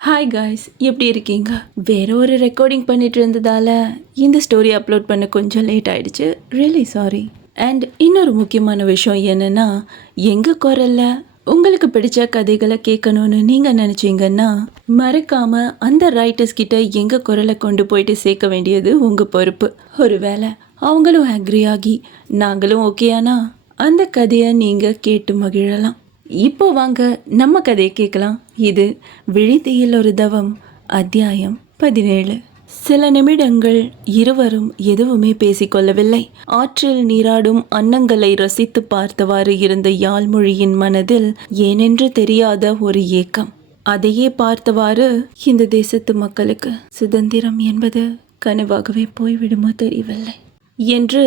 Hi guys, எப்படி இருக்கீங்க? வேற ஒரு ரெக்கார்டிங் பண்ணிட்டு இருந்ததால இந்த ஸ்டோரி அப்லோட் பண்ண கொஞ்சம் லேட் ஆயிடுச்சு. Really sorry. அண்ட் இன்னொரு முக்கியமான விஷயம் என்னன்னா, எங்க குரல்ல உங்களுக்கு பிடிச்ச கதைகளை கேட்கணும்னு நீங்கள் நினச்சிங்கன்னா மறக்காம அந்த ரைட்டர்ஸ் கிட்ட எங்கள் குரலை கொண்டு போயிட்டு சேர்க்க வேண்டியது உங்கள் பொறுப்பு. ஒருவேளை அவங்களும் அக்ரி ஆகி நாங்களும் ஓகேயானா அந்த கதையை நீங்கள் கேட்டு மகிழலாம். இப்போ வாங்க நம்ம கதையை கேட்கலாம். இது விழித்தியில் ஒரு தவம், அத்தியாயம் 17. சில நிமிடங்கள் இருவரும் எதுவுமே பேசிக்கொள்ளவில்லை. ஆற்றில் நீராடும் அன்னங்களை ரசித்து பார்த்தவாறு இருந்த யாழ்மொழியின் மனதில் ஏனென்று தெரியாத ஒரு ஏக்கம். அதையே பார்த்தவாறு இந்த தேசத்து மக்களுக்கு சுதந்திரம் என்பது கனவாகவே போய்விடுமோ தெரியவில்லை என்று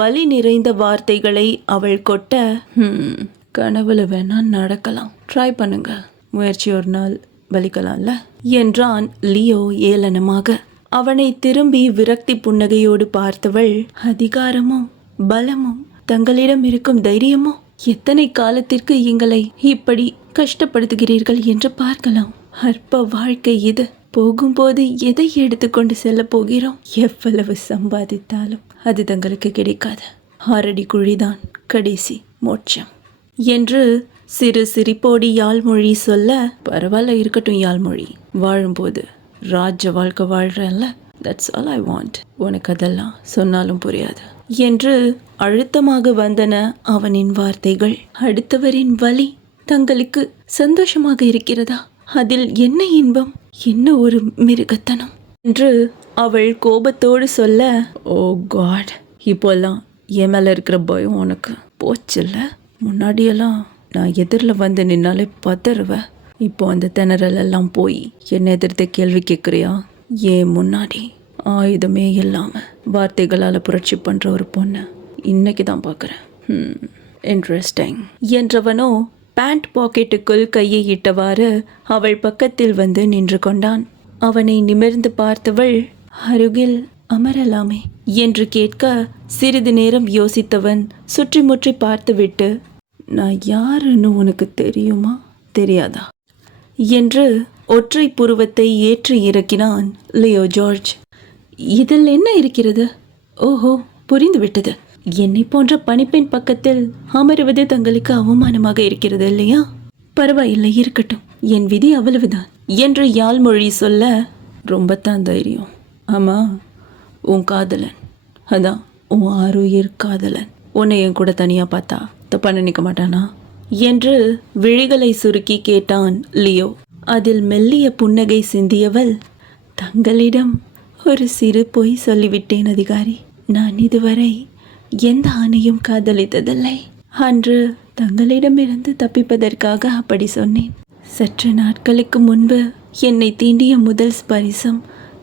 வலி நிறைந்த வார்த்தைகளை அவள் கொட்ட, கனவுல வேணா நடக்கலாம், ட்ரை பண்ணுங்க, முயற்சி ஒரு நாள் வலிக்கலாம்ல என்றான் லியோ ஏளனமாக. அவனை திரும்பி விரக்தி புன்னகையோடு பார்த்தவள், அதிகாரமும் பலமும் தங்களிடம் இருக்கும் தைரியமோ எத்தனை காலத்திற்கு எங்களை இப்படி கஷ்டப்படுத்துகிறீர்கள் என்று பார்க்கலாம். அற்ப வாழ்க்கை இது. போகும்போது எதை எடுத்துக்கொண்டு செல்ல போகிறோம்? எவ்வளவு சம்பாதித்தாலும் அது தங்களுக்கு கிடைக்காது. 6 அடி குழிதான் கடைசி மோட்சம் என்று சிறு சிரிப்போடி யாழ்மொழி சொல்ல, பரவாயில்ல இருக்கட்டும் யாழ்மொழி, வாழும்போது ராஜ வாழ்க்கை வாழ்கிறேன்ல, தட்ஸ் ஆல் ஐ வாண்ட். உனக்கு அதெல்லாம் சொன்னாலும் புரியாது என்று அழுத்தமாக வந்தன அவனின் வார்த்தைகள். அடுத்தவரின் வலி தங்களுக்கு சந்தோஷமாக இருக்கிறதா? அதில் என்ன இன்பம், என்ன ஒரு மிருகத்தனம் என்று அவள் கோபத்தோடு சொல்ல, ஓ காட், இப்போல்லாம் என் மேலே இருக்கிற பயம் உனக்கு போச்சில்ல? முன்னாடியெல்லாம் நான் எதிரில் வந்து நின்னாலே பதறுவேன். இப்போ அந்த திணறல் எல்லாம் போய் என்னை எதிர்த்து கேள்வி கேட்குறியா? ஏன் முன்னாடி ஆயுதமே இல்லாமல் வார்த்தைகளால் புரட்சி பண்ணுற ஒரு பொண்ணை இன்னைக்கு தான் பார்க்குறேன். இன்ட்ரெஸ்டிங் என்றவனோ பேண்ட் பாக்கெட்டுக்குள் கையை இட்டவாறு அவள் பக்கத்தில் வந்து நின்று கொண்டான். அவனை நிமிர்ந்து பார்த்தவள், அருகில் அமரலாமே என்று கேட்க, சிறிது நேரம் யோசித்தவன் சுற்றி முற்றி பார்த்துவிட்டு, நான் யாருன்னு உனக்கு தெரியுமா தெரியாதா என்று ஒற்றை புருவத்தை ஏற்றி இறக்கினான் லியோ ஜார்ஜ். இதில் என்ன இருக்கிறது? ஓஹோ, புரிந்துவிட்டது. என்னை போன்ற பணிப்பெண் பக்கத்தில் அமருவது தங்களுக்கு அவமானமாக இருக்கிறது இல்லையா? பரவாயில்லை, இருக்கட்டும், என் விதி அவ்வளவுதான் என்று யாழ்மொழி சொல்ல, ரொம்பத்தான் தைரியம். ஆமாம், உன் காதலன், அதான் உன் ஆருயிர் காதலன், உன்னை என் கூட தனியாக பார்த்தா தப்பா நினைக்க மாட்டானா என்று விழிகளை சுருக்கி கேட்டான் லியோ. அதில் மெல்லிய புன்னகை சிந்தியவள், தங்களிடம் ஒரு சிறு பொய் சொல்லிவிட்டேன் அதிகாரி. நான் இதுவரை எந்த ஆணையும் காதலித்ததில்லை. அன்று தங்களிடமிருந்து தப்பிப்பதற்காக அப்படி சொன்னேன். சற்று நாட்களுக்கு முன்பு என்னை தீண்டிய முதல் ஸ்பரிசம்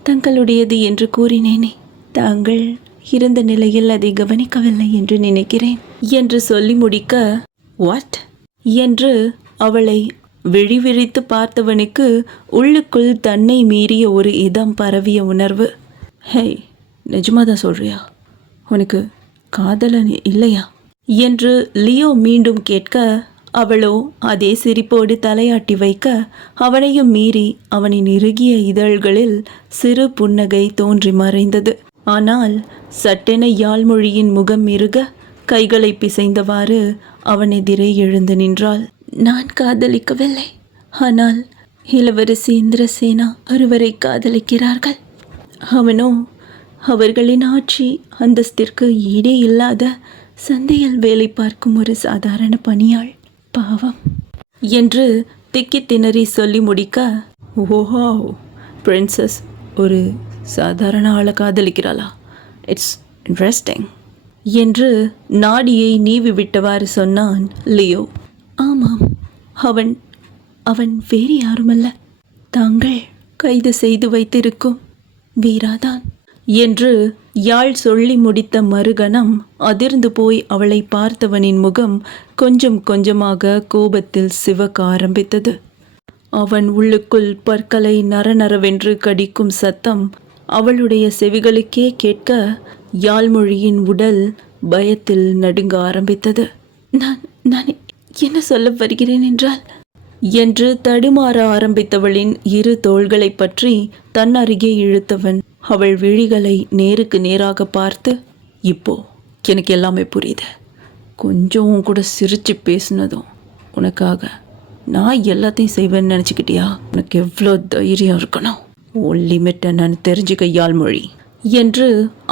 தங்களுடையது என்று கூறினேனே, தாங்கள் இருந்த நிலையில் அதை கவனிக்கவில்லை என்று நினைக்கிறேன் என்று சொல்லி முடிக்க, வாட் என்று அவளை விழிவிரித்து பார்த்தவனுக்கு உள்ளுக்குள் தன்னை மீறிய ஒரு இதம் பரவிய உணர்வு. ஹே, நிஜமாதான் சொல்றியா? உனக்கு காதலன் இல்லையா என்று லியோ மீண்டும் கேட்க, அவளோ அதே சிரிப்போடு தலையாட்டி வைக்க, அவனையும் மீறி அவனின் இறுகிய இதழ்களில் சிறு புன்னகை தோன்றி மறைந்தது. ஆனால் சட்டென யாழ்மொழியின் முகம் இறுக கைகளை பிசைந்தவாறு அவன் எதிரே எழுந்து நின்றாள். நான் காதலிக்கவில்லை, ஆனால் இளவரசி இந்திரசேனா ஒருவரை காதலிக்கிறார்கள். அவனோ அவர்களின் ஆட்சி அந்தஸ்திற்கு ஈடே இல்லாத சந்தையில் வேலை பார்க்கும் ஒரு சாதாரண பணியாள். பாவம் என்று திக்கி திணறி சொல்லி முடிக்க, ஓஹோ, பிரின்சஸ் ஒரு சாதாரண ஆளை காதலிக்கிறாளா? இட்ஸ் இன்ட்ரெஸ்டிங் என்று நாடியை நீவி விட்டவாறு சொன்னான் லியோ. ஆமாம், அவன் அவன் வேறு யாருமல்ல, தாங்கள் கைது செய்து வைத்திருக்கும் வீராதான் என்று யாழ் சொல்லி முடித்த மறுகணம் அதிர்ந்து போய் அவளை பார்த்தவனின் முகம் கொஞ்சம் கொஞ்சமாக கோபத்தில் சிவக்க ஆரம்பித்தது. அவன் உள்ளுக்குள் பற்களை நரநரவென்று கடிக்கும் சத்தம் அவளுடைய செவிகளுக்கே கேட்க, யாழ்மொழியின் உடல் பயத்தில் நடுங்க ஆரம்பித்தது. நான் நான் என்ன சொல்ல வருகிறேன் என்றால், என்று தடுமாற ஆரம்பித்தவளின் இரு தோள்களைப் பற்றி தன் அருகே இழுத்தவன் அவள் விழிகளை நேருக்கு நேராக பார்த்து, இப்போ எனக்கு எல்லாமே புரியுது. கொஞ்சம் கூட சிரிச்சு பேசுனதும் உனக்காக நான் எல்லாத்தையும் செய்வேன்னு நினச்சிக்கிட்டியா? உனக்கு எவ்வளோ தைரியம் இருக்கணும்? உன் லிமிட்டை நான் தெரிஞ்சுக்க யாழ்மொழி என்று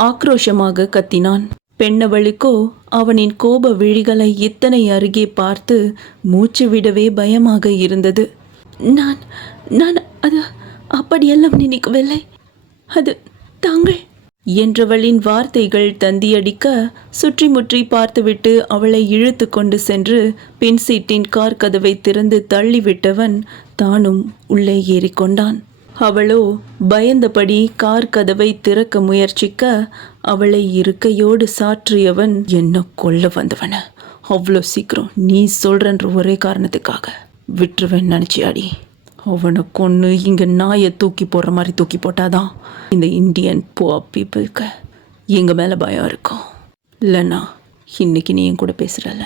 ஆக்ரோஷமாக கத்தினான். பெண்ணவளுக்கோ அவனின் கோப விழிகளை இத்தனை அருகே பார்த்து மூச்சு விடவே பயமாக இருந்தது. நான் நான் அது அப்படியெல்லாம் நினைக்கவில்லை. அது தாங்கள் என்றவளின் வார்த்தைகள் தந்தியடிக்க சுற்றி முற்றி பார்த்துவிட்டு அவளை இழுத்து கொண்டு சென்று பின் சீட்டின் கார் கதவை திறந்து தள்ளிவிட்டவன் தானும் உள்ளே ஏறிக்கொண்டான். அவளோ பயந்தபடி கார் கதவை திறக்க முயற்சிக்க அவளை இருக்கையோடு சாற்றியவன், என்ன கொல்ல வந்தவன, அவ்வளோ சீக்கிரம் நீ சொல்றன்ற ஒரே காரணத்துக்காக விட்டுருவேன் நினச்சியாடி? அவனை கொன்று இங்கே நாயை தூக்கி போடுற மாதிரி தூக்கி போட்டாதான் இந்த இந்தியன் புவர் பீப்புளுக்கு எங்கள் மேலே பயம் இருக்கும். இல்லைண்ணா இன்னைக்கு நீ என் கூட பேசுகிறல்ல,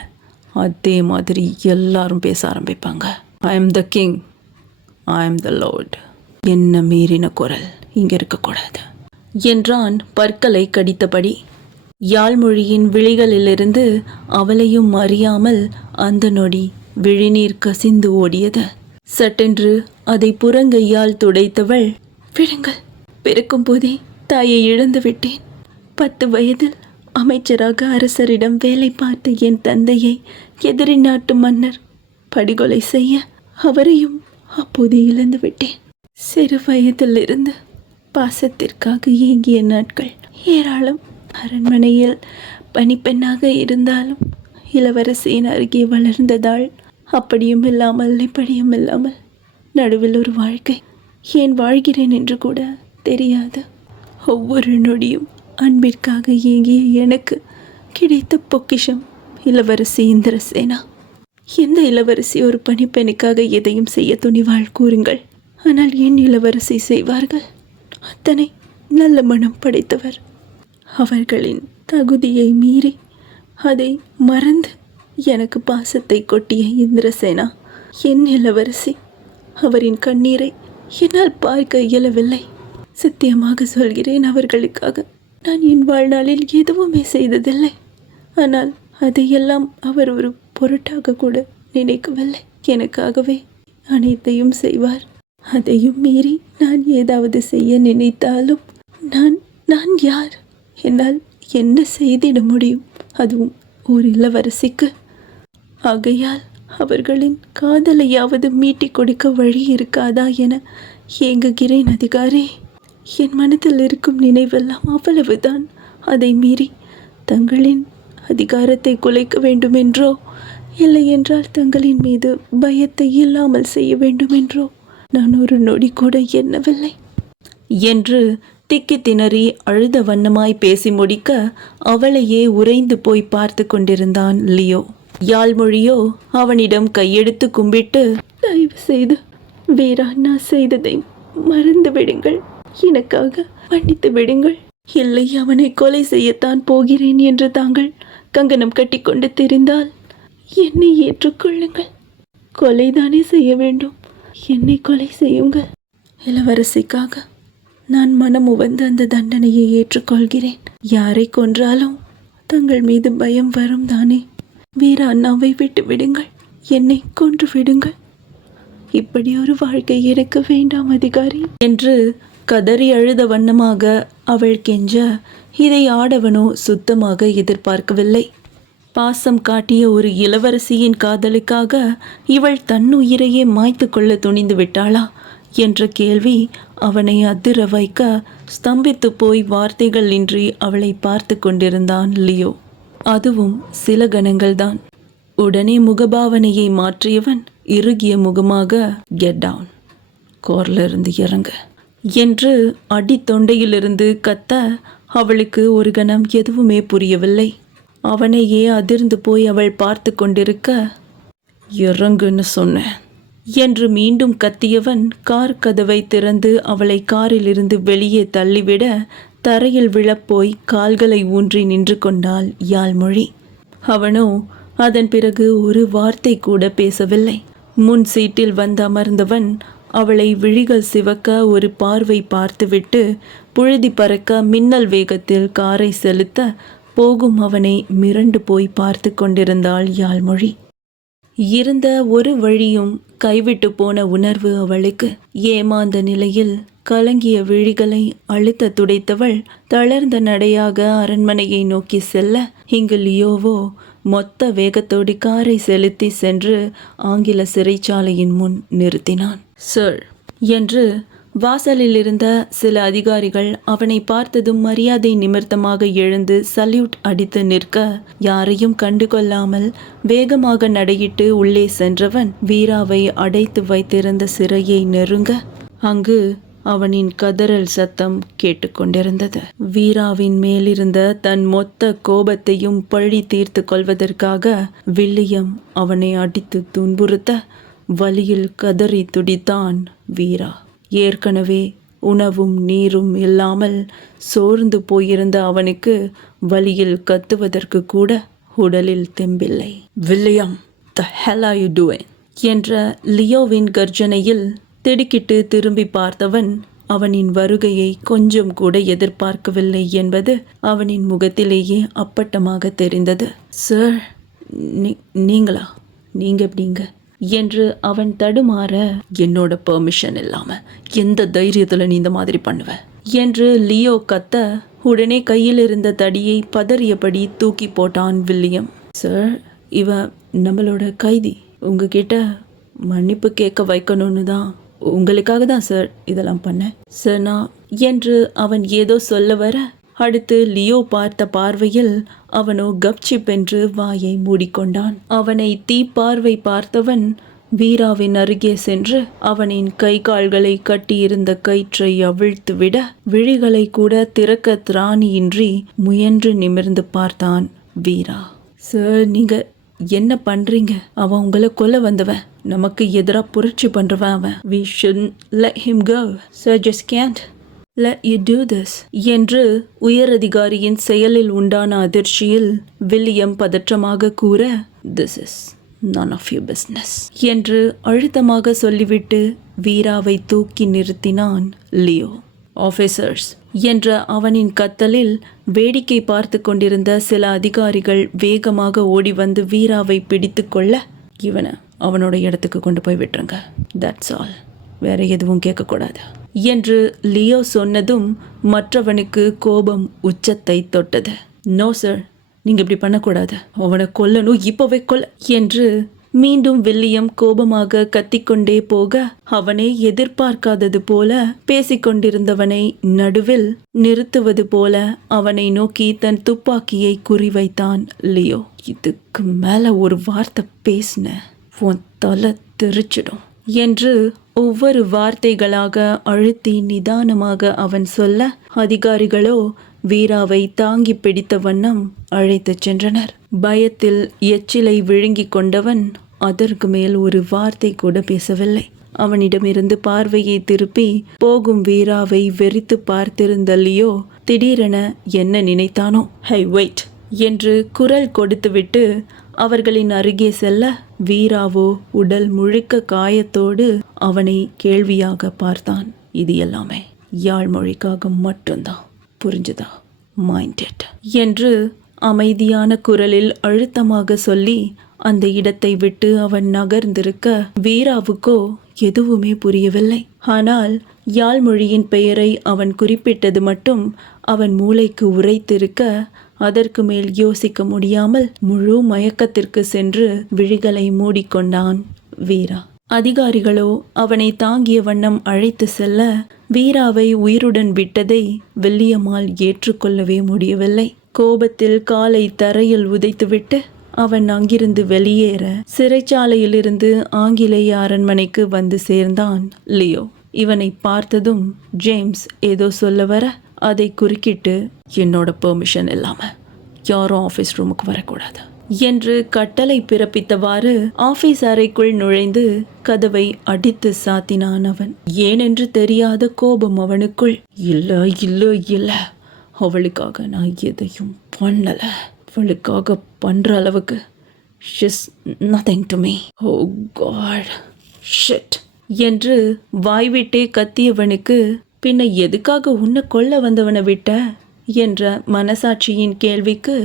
அதே மாதிரி எல்லாரும் பேச ஆரம்பிப்பாங்க. I am the king, I am the Lord. என்ன மீறின குரல் இங்கே இருக்கக்கூடாது என்றான் பற்களை கடித்தபடி. யாழ்மொழியின் விழிகளிலிருந்து அவளையும் அறியாமல் அந்த நொடி விழிநீர் கசிந்து ஓடியது. சட்டென்று அதை புறங்கையால் துடைத்தவள், விடுங்கள், பிறக்கும் போதே தாயை இழந்து விட்டேன். 10 வயதில் அமைச்சராக அரசரிடம் வேலை பார்த்த என் தந்தையை எதிரி நாட்டு மன்னர் படுகொலை செய்ய அவரையும் அப்போதே இழந்து விட்டேன். சிறு வயதிலிருந்து பாசத்திற்காக ஏங்கிய நாட்கள் ஏராளம். அரண்மனையில் பணிப்பெண்ணாக இருந்தாலும் இளவரசியின் அருகே வளர்ந்ததால் அப்படியும் இல்லாமல் இப்படியும் இல்லாமல் நடுவில் ஒரு வாழ்க்கை. ஏன் வாழ்கிறேன் என்று கூட தெரியாது. ஒவ்வொரு நொடியும் அன்பிற்காக ஏங்கிய எனக்கு கிடைத்த பொக்கிஷம் இளவரசி இந்திரசேனா. எந்த இளவரசி ஒரு பணிப்பெண்ணுக்காக எதையும் செய்ய துணிவாள் கூறுங்கள்? ஆனால் என் இளவரசி செய்வார்கள். அத்தனை நல்ல மனம் படைத்தவர். அவர்களின் தகுதியை மீறி அதை மறந்து எனக்கு பாசத்தை கொட்டிய இந்திரசேனா என் இளவரசி. அவரின் கண்ணீரை என்னால் பார்க்க இயலவில்லை. சத்தியமாக சொல்கிறேன், அவர்களுக்காக நான் என் வாழ்நாளில் எதுவுமே செய்ததில்லை. ஆனால் அதையெல்லாம் அவர் ஒரு பொருட்டாக கூட நினைக்கவில்லை. எனக்காகவே அனைத்தையும் செய்வார். அதையும் மீறி நான் ஏதாவது செய்ய நினைத்தாலும் நான் யார்? என்னால் என்ன செய்திட முடியும்? அதுவும் ஒரு இளவரசிக்கு. ஆகையால் அவர்களின் காதலையாவது மீட்டிக் கொடுக்க வழி இருக்காதா என ஏங்குகிறேன் அதிகாரி. என் மனதில் இருக்கும் நினைவெல்லாம் அவ்வளவுதான். அதை மீறி தங்களின் அதிகாரத்தை குலைக்க வேண்டுமென்றோ, இல்லை என்றால் தங்களின் மீது பயத்தை இல்லாமல் செய்ய வேண்டுமென்றோ நான் ஒரு நொடி கூட எண்ணவில்லை என்று திக்கி திணறி அழுத வண்ணமாய் பேசி முடிக்க அவளையே உறைந்து போய் பார்த்து கொண்டிருந்தான் லியோ. யாழ்மொழியோ அவனிடம் கையெடுத்து கும்பிட்டு, தயவு செய்து வீரா, நான் செய்ததை மறந்து விடுங்கள், எனக்காக மன்னித்து விடுங்கள். இல்லை, அவனை கொலை செய்யத்தான் போகிறேன் என்று தாங்கள் கங்கணம் கட்டிக்கொண்டு தெரிந்தால் என்னை ஏற்றுக்கொள்ளுங்கள். கொலைதானே செய்ய வேண்டும், என்னை கொலை செய்யுங்கள். இளவரசிக்காக நான் மனம் உவந்து அந்த தண்டனையை ஏற்றுக்கொள்கிறேன். யாரை கொன்றாலும் தங்கள் மீது பயம் வரும் தானே. வீர அண்ணாவை விட்டு விடுங்கள், என்னை கொன்று விடுங்கள். இப்படி ஒரு வாழ்க்கை எனக்கு வேண்டாம் அதிகாரி என்று கதறி அழுத வண்ணமாக அவள் கெஞ்ச, இதை ஆடவனோ சுத்தமாக எதிர்பார்க்கவில்லை. பாசம் காட்டிய ஒரு இளவரசியின் காதலுக்காக இவள் தன்னுயிரையே மாய்த்து கொள்ள துணிந்து விட்டாளா என்ற கேள்வி அவனை அதிர வைக்க ஸ்தம்பித்து போய் வார்த்தைகள் இன்றி அவளை பார்த்து கொண்டிருந்தான் லியோ. அதுவும் சில கணங்கள்தான். உடனே முகபாவனையை மாற்றியவன் இறுகிய முகமாக, கெட் டவுன், கோர்லிருந்து இறங்கு என்று அடி தொண்டையிலிருந்து கத்த அவளுக்கு ஒரு கணம் எதுவுமே புரியவில்லை. அவனையே அதிர்ந்து போய் அவள் பார்த்து கொண்டிருக்க, இறங்குன்னு சொன்னேன் என்று மீண்டும் கத்தியவன் கார் கதவை திறந்து அவளை காரிலிருந்து வெளியே தள்ளிவிட தரையில் விழப்போய் கால்களை ஊன்றி நின்று கொண்டாள் யாழ்மொழி. அவனோ அதன் பிறகு ஒரு வார்த்தை கூட பேசவில்லை. முன் சீட்டில் வந்து அமர்ந்தவன் அவளை விழிகள் சிவக்க ஒரு பார்வை பார்த்துவிட்டு புழுதி பறக்க மின்னல் வேகத்தில் காரை செலுத்த போகும் அவனை மிரண்டு போய் பார்த்து கொண்டிருந்தாள் யாழ்மொழி. இருந்த ஒரு வழியும் கைவிட்டு போன உணர்வு அவளுக்கு. ஏமாந்த நிலையில் கலங்கிய விழிகளை அழுத்த துடைத்தவள் தளர்ந்த நடையாக அரண்மனையை நோக்கி செல்ல, இங்கு லியோவோ மொத்த வேகத்தோடு காரை செலுத்தி சென்று ஆங்கில சிறைச்சாலையின் முன் நிறுத்தினான். சார் என்று வாசலில் இருந்த சில அதிகாரிகள் அவனை பார்த்ததும் மரியாதை நிமித்தமாக எழுந்து சல்யூட் அடித்து நிற்க, யாரையும் கண்டுகொள்ளாமல் வேகமாக நடையிட்டு உள்ளே சென்றவன் வீராவை அடைத்து வைத்திருந்த சிறையை நெருங்க, அங்கு அவனின் கதறல் சத்தம் கேட்டுக்கொண்டிருந்தது. வீராவின் மேலிருந்த தன் மொத்த கோபத்தையும் பழி தீர்த்து கொள்வதற்காக வில்லியம் அவனை அடித்து துன்புறுத்த வலியில் கதறி துடித்தான் வீரா. ஏற்கனவே உணவும் நீரும் இல்லாமல் சோர்ந்து போயிருந்த அவனுக்கு வலியில் கத்துவதற்கு கூட உடலில் தெம்பில்லை. William, the hell are you doing என்ற லியோவின் கர்ஜனையில் திடுக்கிட்டு திரும்பி பார்த்தவன் அவனின் வருகையை கொஞ்சம் கூட எதிர்பார்க்கவில்லை என்பது அவனின் முகத்திலேயே அப்பட்டமாக தெரிந்தது. சார், நீங்களா? நீங்க எப்படிங்க என்று அவன் தடுமாற, என்னோட பெர்மிஷன் இல்லாம எந்த தைரியத்துல நீ இந்த மாதிரி பண்ணுவ என்று லியோ கத்த, உடனே கையில் இருந்த தடியை பதறியபடி தூக்கி போட்டான் வில்லியம். சார், இவன் நம்மளோட கைதி, உங்ககிட்ட மன்னிப்பு கேட்க வைக்கணும்னு தான், உங்களுக்காக தான் சார் இதெல்லாம் பண்ணேன் சார் நான் என்று அவன் ஏதோ சொல்ல வர, அடுத்து லியோ பார்த்த பார்வையில் அவனோ கப்சிப் என்று வாயை மூடிக்கொண்டான். அவனை தீப்பார்வை பார்த்தவன் வீராவின் அருகே சென்று அவனின் கை கால்களை கட்டியிருந்த கயிற்றை அவிழ்த்து விட, விழிகளை கூட திறக்க திராணியின்றி முயன்று நிமிர்ந்து பார்த்தான் வீரா. சார், நீங்க என்ன பண்றீங்க? அவன் உங்களை கொல்ல வந்தவன், நமக்கு எதிராக புரட்சி பண்றவன் அவன். We shouldn't let him go. Sir, just can't let you do this என்று உயரதிகாரியின் செயலில் உண்டான அதிர்ச்சியில் வில்லியம் பதற்றமாக கூற, this is none of your business என்று அழுத்தமாக சொல்லிவிட்டு வீராவை தூக்கி நிறுத்தினான் லியோ. ஆஃபீஸர்ஸ் என்ற அவனின் கத்தலில் வேடிக்கை பார்த்து கொண்டிருந்த சில அதிகாரிகள் வேகமாக ஓடி வந்து வீராவை பிடித்து கொள்ள, இவனை அவனோட இடத்துக்கு கொண்டு போய் விட்டுருங்க, தட்ஸ் ஆல், வேற எதுவும் கேட்கக்கூடாது என்று லியோ சொன்னதும் மற்றவனுக்கு கோபம் உச்சத்தை தொட்டது. நோ சார், நீங்க இப்படி பண்ணக்கூடாது, அவனை கொல்லணும், இப்போவே கொல்ல என்று மீண்டும் வில்லியம் கோபமாக கத்திக்கொண்டே போக, அவனை எதிர்பார்க்காதது போல பேசிக்கொண்டிருந்தவனை நடுவில் நிறுத்துவது போல அவனை நோக்கி தன் துப்பாக்கியை குறிவைத்தான் லியோ. இதுக்கு மேல ஒரு வார்த்தை பேசின உன் தலை தெரிச்சிடும் என்று ஒவ்வொரு வார்த்தைகளாக அழுத்தி நிதானமாக அவன் சொல்ல, அதிகாரிகளோ வீராவை தாங்கி பிடித்த வண்ணம் அழைத்துச் சென்றனர். பயத்தில் எச்சிலை விழுங்கி கொண்டவன் அதற்கு மேல் ஒரு வார்த்தை கூட பேசவில்லை. அவனிடமிருந்து பார்வையை திருப்பி போகும் வீராவை வெறித்து பார்த்திருந்த லியோ திடீரென என்ன நினைத்தானோ, ஹை வெயிட் என்று குரல் கொடுத்துவிட்டு அவர்களின் அருகே செல்ல, வீராவோ உடல் முழுக்க காயத்தோடு அவனை கேள்வியாக பார்த்தான். இது எல்லாமே யாழ்மொழிக்காக மட்டும்தான், புரிஞ்சுதா? மைண்ட் இட் என்று அமைதியான குரலில் அழுத்தமாக சொல்லி அந்த இடத்தை விட்டு அவன் நகர்ந்திருக்க, வீராவுக்கோ எதுவுமே புரியவில்லை. ஆனால் யாழ்மொழியின் பெயரை அவன் குறிப்பிட்டது மட்டும் அவன் மூளைக்கு உரைத்திருக்க, அதற்கு மேல் யோசிக்க முடியாமல் முழு மயக்கத்திற்கு சென்று விழிகளை மூடிக்கொண்டான் வீரா. அதிகாரிகளோ அவனை தாங்கிய வண்ணம் அழைத்து செல்ல, வீராவை உயிருடன் விட்டதை வில்லியமால் ஏற்றுக்கொள்ளவே முடியவில்லை. கோபத்தில் காலை தரையில் உதைத்துவிட்டு அவன் அங்கிருந்து வெளியேற சிறைச்சாலையிலிருந்து ஆங்கிலேய அரண்மனைக்கு வந்து சேர்ந்தான் லியோ. இவனை பார்த்ததும் ஜேம்ஸ் ஏதோ சொல்ல வர, அதை குறுக்கிட்டு, என்னோட பெர்மிஷன் இல்லாம யாரும் ஆஃபீஸ் ரூமுக்கு வரக்கூடாது என்று கட்டளை பிறப்பித்தவாறு ஆஃபீஸ் அறைக்குள் நுழைந்து கதவை அடித்து சாத்தினான் அவன். ஏனென்று தெரியாத கோபம் அவனுக்குள். இல்ல இல்ல இல்ல, அவளுக்காக நான் எதையும் பண்ணல, அவளுக்காக பண்ற அளவுக்கு she's nothing to me. Oh God shit என்று வாய்விட்டே கத்தியவனுக்கு, பின்ன எதுக்காக உன்னை கொல்ல வந்தவனை விட்ட என்ற மனசாட்சியின் கேள்விக்கு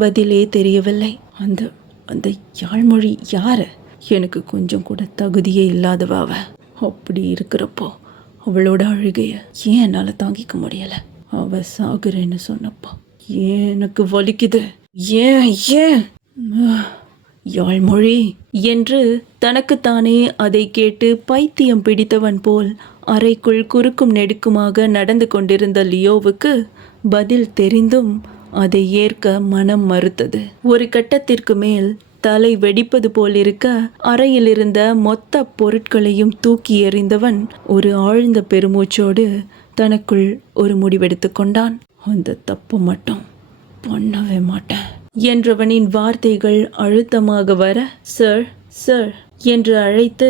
பதிலே தெரியவில்லை. அந்த அந்த யாழ்மொழி யாரு? எனக்கு கொஞ்சம் கூட தகுதியே இல்லாதவ அவ. அப்படி இருக்கிறப்போ அவளோட அழுகைய ஏன் என்னால் தாங்கிக்க முடியலை. அவ சாகுறேன்னு சொன்னப்போ ஏன் எனக்கு வலிக்குது. ஏன் ஏன் யாழ்மொழி என்று தனக்குத்தானே அதை கேட்டு பைத்தியம் பிடித்தவன் போல் அறைக்குள் குறுக்கும் நெடுக்குமாக நடந்து கொண்டிருந்த லியோவுக்கு பதில் தெரிந்தும் அதை ஏற்க மனம் மறுத்தது. ஒரு கட்டத்திற்கு மேல் தலை வெடிப்பது போலிருக்க அறையில் இருந்த மொத்த பொருட்களையும் தூக்கி எறிந்தவன் ஒரு ஆழ்ந்த பெருமூச்சோடு தனக்குள் ஒரு முடிவெடுத்து கொண்டான். அந்த தப்பு மட்டும் பண்ணவே மாட்டேன் என்றவனின் வார்த்தைகள் அழுத்தமாக வர, சார் சார் என்று அழைத்து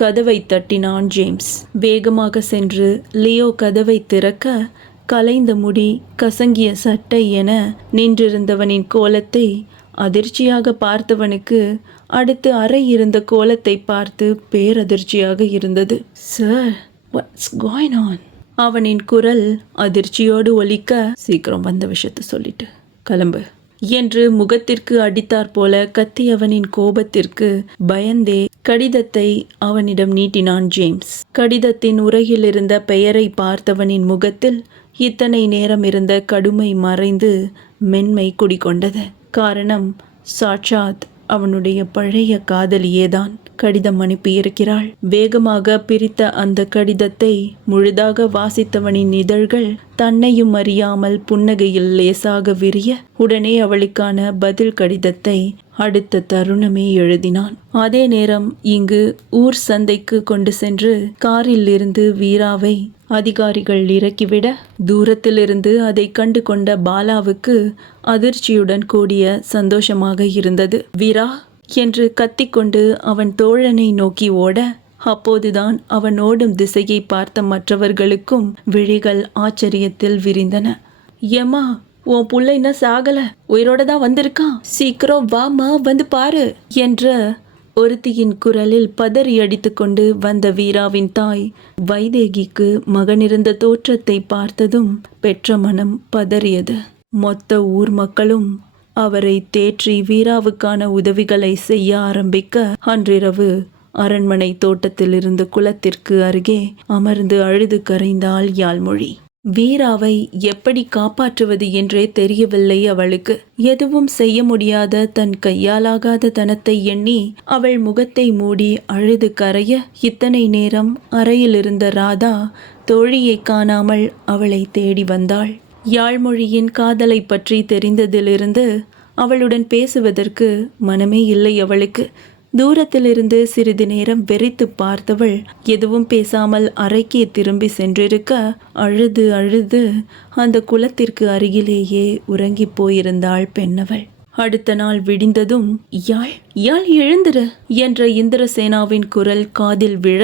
கதவை தட்டினான் ஜேம்ஸ். வேகமாக சென்று லியோ கதவை திறக்க, கலைந்த முடி, கசங்கிய சட்டை என நின்றிருந்தவனின் கோலத்தை அதிர்ச்சியாக பார்த்தவனுக்கு அடுத்து அறை இருந்த கோலத்தை பார்த்து பேரதிர்ச்சியாக இருந்தது. Sir, what's going on? அவனின் குரல் அதிர்ச்சியோடு ஒலிக்க, சீக்கிரம் வந்த விஷயத்தை சொல்லிட்டு கிளம்பு என்று முகத்திற்கு அடித்தாற் போல கத்தியவனின் கோபத்திற்கு பயந்தே கடிதத்தை அவனிடம் நீட்டினான் ஜேம்ஸ். கடிதத்தின் உரையில் இருந்த பெயரை பார்த்தவனின் முகத்தில் இத்தனை நேரம் இருந்த கடுமை மறைந்து மென்மை குடிகொண்டது. காரணம், சாட்சாத் அவனுடைய பழைய காதலியேதான் கடிதம் அனுப்பியிருக்கிறாள். வேகமாக பிரித்த அந்த கடிதத்தை முழுதாக வாசித்தவனின் இதழ்கள் தன்னையும் அறியாமல் புன்னகையில் லேசாக விரிய, உடனே அவளுக்கான பதில் கடிதத்தை அடுத்த தருணமே எழுதினான். அதே நேரம் இங்கு ஊர் சந்தைக்கு கொண்டு சென்று காரில் இருந்து வீராவை அதிகாரிகள் இறக்கிவிட, தூரத்திலிருந்து அதை கண்டு கொண்ட பாலாவுக்கு அதிர்ச்சியுடன் கூடிய சந்தோஷமாக இருந்தது. வீரா என்று கத்திக்கொண்டு அவன் தோழனை நோக்கி ஓட, அப்போதுதான் அவன் ஓடும் திசையை பார்த்த மற்றவர்களுக்கும் விழிகள் ஆச்சரியத்தில் விரிந்தன. ஏம்மா, உன் புள்ள இன்னும் சாகல, உயிரோட தான் வந்திருக்கான், சீக்கிரம் வாமா வந்து பாரு என்ற ஒருத்தியின் குரலில் பதறி அடித்து கொண்டு வந்த வீராவின் தாய் வைதேகிக்கு மகனிருந்த தோற்றத்தை பார்த்ததும் பெற்ற மனம் பதறியது. மொத்த ஊர் மக்களும் அவரை தேற்றி வீராவுக்கான உதவிகளை செய்ய ஆரம்பிக்க, அன்றிரவு அரண்மனை தோட்டத்தில் இருந்த குளத்திற்கு அருகே அமர்ந்து அழுது கரைந்தாள் யாழ்மொழி. வீராவை எப்படி காப்பாற்றுவது என்றே தெரியவில்லை அவளுக்கு. எதுவும் செய்ய முடியாத தன் கையாலாகாத தனத்தை எண்ணி அவள் முகத்தை மூடி அழுது கரைய, இத்தனை நேரம் அறையில் இருந்த ராதா தோழியை காணாமல் அவளை தேடி வந்தாள். யாழ்மொழியின் காதலை பற்றி தெரிந்ததிலிருந்து அவளுடன் பேசுவதற்கு மனமே இல்லை அவளுக்கு. தூரத்திலிருந்து சிறிது நேரம் வெறித்து பார்த்தவள் எதுவும் பேசாமல் அறைக்கே திரும்பி சென்றிருக்க, அழுது அழுது அந்த குளத்திற்கு அருகிலேயே உறங்கி போயிருந்தாள் பெண்ணவள். அடுத்த நாள் விடிந்ததும், யாழ் யாழ் எழுந்திரு என்ற இந்திரசேனாவின் குரல் காதில் விழ,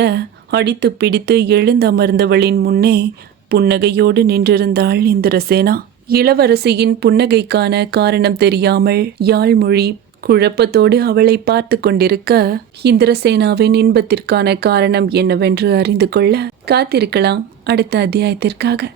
அடித்து பிடித்து எழுந்தமர்ந்தவளின் முன்னே புன்னகையோடு நின்றிருந்தாள் இந்திரசேனா. இளவரசியின் புன்னகைக்கான காரணம் தெரியாமல் யாழ்மொழி குழப்பத்தோடு அவளை பார்த்து கொண்டிருக்க, இந்திரசேனாவின் இன்பத்திற்கான காரணம் என்னவென்று அறிந்து கொள்ள காத்திருக்கலாம் அடுத்த அத்தியாயத்திற்காக.